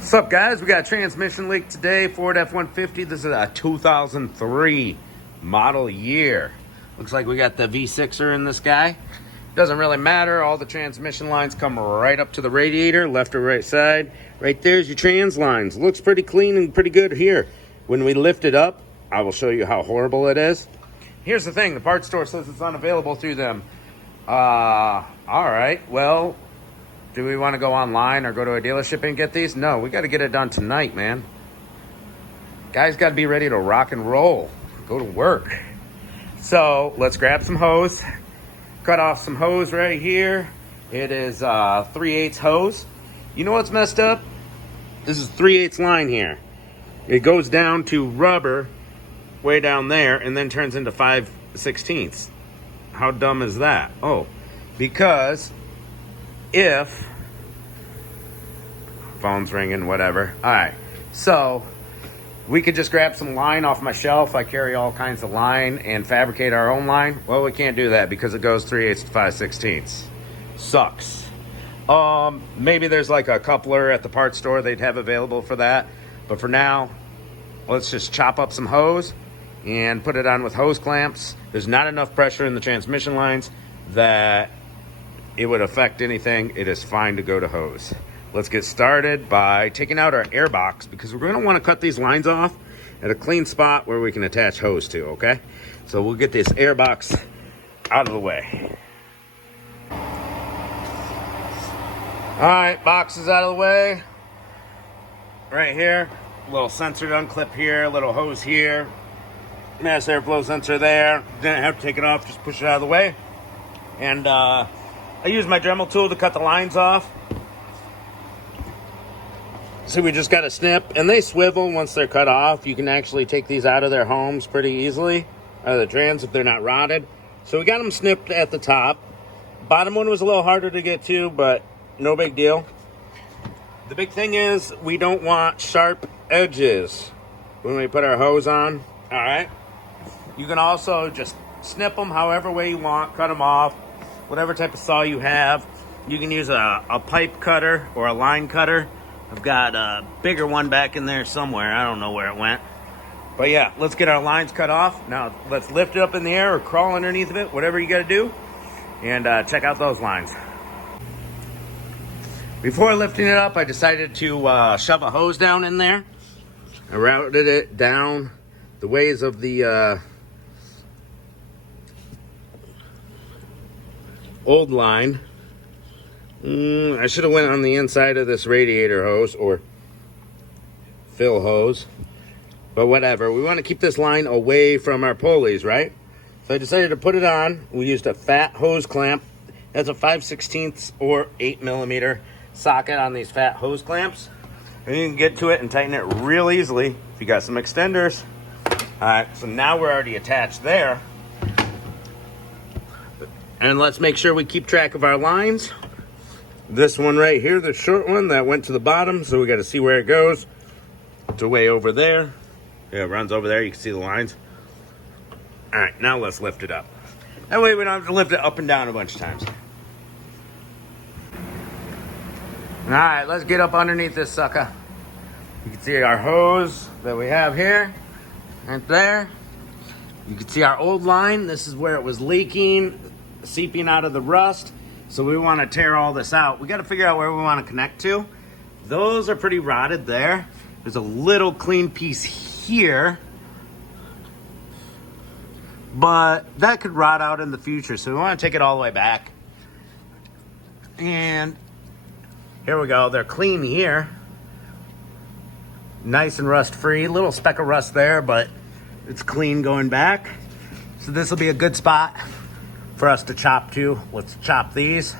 What's up, guys? We got a transmission leak today. Ford F-150. This is a 2003 model year. Looks like we got the V6er in this guy. Doesn't really matter. All the transmission lines come right up to the radiator, left or right side. Right there's your trans lines. Looks pretty clean and pretty good here. When we lift it up, I will show you how horrible it is. Here's the thing. The parts store says it's unavailable through them. All right. Well, do we want to go online or go to a dealership and get these? No, we got to get it done tonight, man. Guys got to be ready to rock and roll. Go to work. So let's grab some hose. Cut off some hose right here. It is 3/8 hose. You know what's messed up? This is 3/8 line here. It goes down to rubber way down there and then turns into 5/16. How dumb is that? Oh, because if phone's ringing, whatever. All right, so we could just grab some line off my shelf. I carry all kinds of line and fabricate our own line. Well, we can't do that because it goes 3/8 to 5/16. Sucks. Maybe there's like a coupler at the parts store they'd have available for that, but for now, let's just chop up some hose and put it on with hose clamps. There's not enough pressure in the transmission lines that it would affect anything. It is fine to go to hose. Let's get started by taking out our air box because we're going to want to cut these lines off at a clean spot where we can attach hose to, okay? So we'll get this air box out of the way. All right, box is out of the way. Right here, little sensor to unclip here, little hose here. Mass airflow sensor there. Didn't have to take it off, just push it out of the way. And I use my Dremel tool to cut the lines off. So we just got a snip, and they swivel once they're cut off. You can actually take these out of their homes pretty easily, out of the trans if they're not rotted. So we got them snipped at the top. Bottom one was a little harder to get to, but no big deal. The big thing is we don't want sharp edges when we put our hose on. All right. You can also just snip them however way you want, cut them off, whatever type of saw you have. You can use a pipe cutter or a line cutter. I've got a bigger one back in there somewhere. I don't know where it went. But yeah, let's get our lines cut off. Now, let's lift it up in the air or crawl underneath of it, whatever you got to do, and check out those lines. Before lifting it up, I decided to shove a hose down in there. I routed it down the ways of the old line. I should have went on the inside of this radiator hose or fill hose, but whatever. We want to keep this line away from our pulleys, right? So I decided to put it on. We used a fat hose clamp. That's a 5/16 or 8mm socket on these fat hose clamps, and you can get to it and tighten it real easily if you got some extenders. All right, so now we're already attached there, and let's make sure we keep track of our lines. This one right here, the short one that went to the bottom, so we got to see where it goes. It's way over there. Yeah, it runs over there. You can see the lines. All right, now let's lift it up. That way we don't have to lift it up and down a bunch of times. All right, let's get up underneath this sucker. You can see our hose that we have here, right there. You can see our old line. This is where it was leaking, seeping out of the rust. So we want to tear all this out. We got to figure out where we want to connect to. Those are pretty rotted there. There's a little clean piece here, but that could rot out in the future. So we want to take it all the way back. And here we go. They're clean here. Nice and rust free. Little speck of rust there, but it's clean going back. So this will be a good spot for us to chop to. Let's chop these.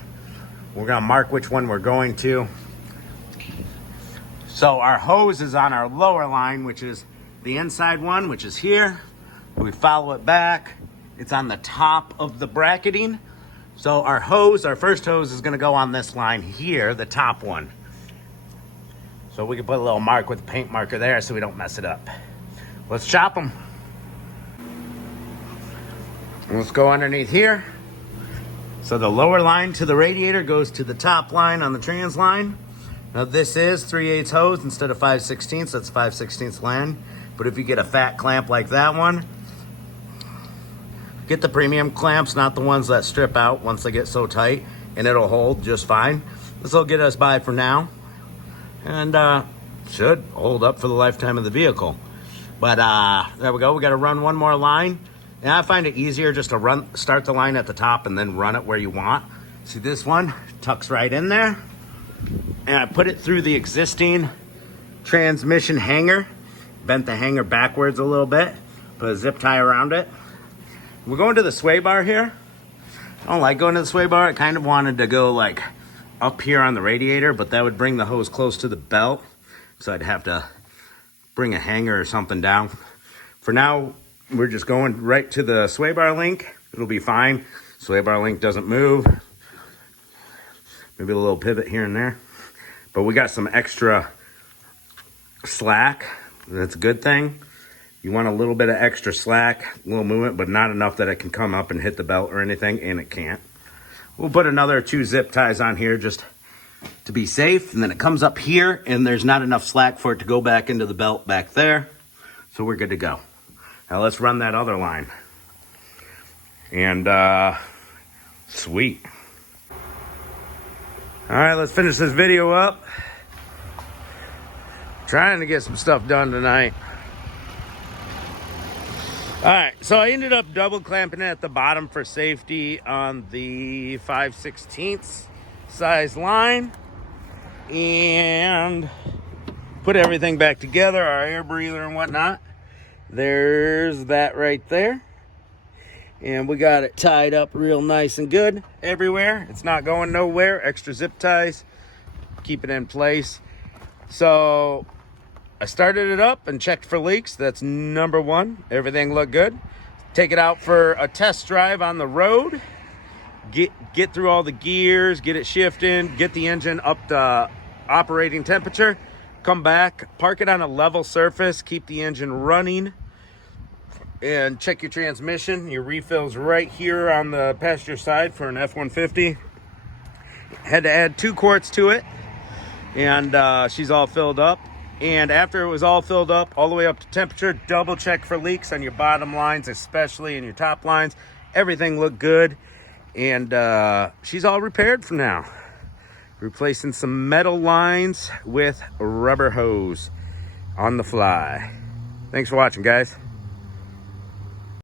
We're gonna mark which one we're going to. So our hose is on our lower line, which is the inside one, which is here. We follow it back. It's on the top of the bracketing. So our hose, our first hose is gonna go on this line here, the top one. So we can put a little mark with a paint marker there so we don't mess it up. Let's chop them. Let's go underneath here. So the lower line to the radiator goes to the top line on the trans line. Now this is 3/8 hose instead of 5/16. That's 5/16 land. But if you get a fat clamp like that one, get the premium clamps, not the ones that strip out once they get so tight, and it'll hold just fine. This will get us by for now, and should hold up for the lifetime of the vehicle. But there we go. We got to run one more line, and I find it easier just to start the line at the top and then run it where you want. See, this one tucks right in there, and I put it through the existing transmission hanger, bent the hanger backwards a little bit, put a zip tie around it. We're going to the sway bar here. I don't like going to the sway bar. I kind of wanted to go like up here on the radiator, but that would bring the hose close to the belt, so I'd have to bring a hanger or something down. For now, we're just going right to the sway bar link. It'll be fine. Sway bar link doesn't move. Maybe a little pivot here and there, but we got some extra slack. That's a good thing. You want a little bit of extra slack, a little movement, but not enough that it can come up and hit the belt or anything, and it can't. We'll put another 2 zip ties on here just to be safe, and then it comes up here, and there's not enough slack for it to go back into the belt back there, so we're good to go. Now let's run that other line. And sweet. All right, let's finish this video up. Trying to get some stuff done tonight. All right, so I ended up double clamping it at the bottom for safety on the 5/16 size line, and put everything back together, our air breather and whatnot. There's that right there. And we got it tied up real nice and good everywhere. It's not going nowhere. Extra zip ties, keep it in place. So I started it up and checked for leaks. That's number 1. Everything looked good. Take it out for a test drive on the road. Get through all the gears, get it shifting, get the engine up to operating temperature. Come back, park it on a level surface, keep the engine running, and check your transmission. Your refill's right here on the passenger side for an F150. Had to add 2 quarts to it, and she's all filled up. And after it was all filled up, all the way up to temperature, double check for leaks on your bottom lines, especially in your top lines. Everything looked good, and she's all repaired for now. Replacing some metal lines with rubber hose on the fly. Thanks for watching, guys.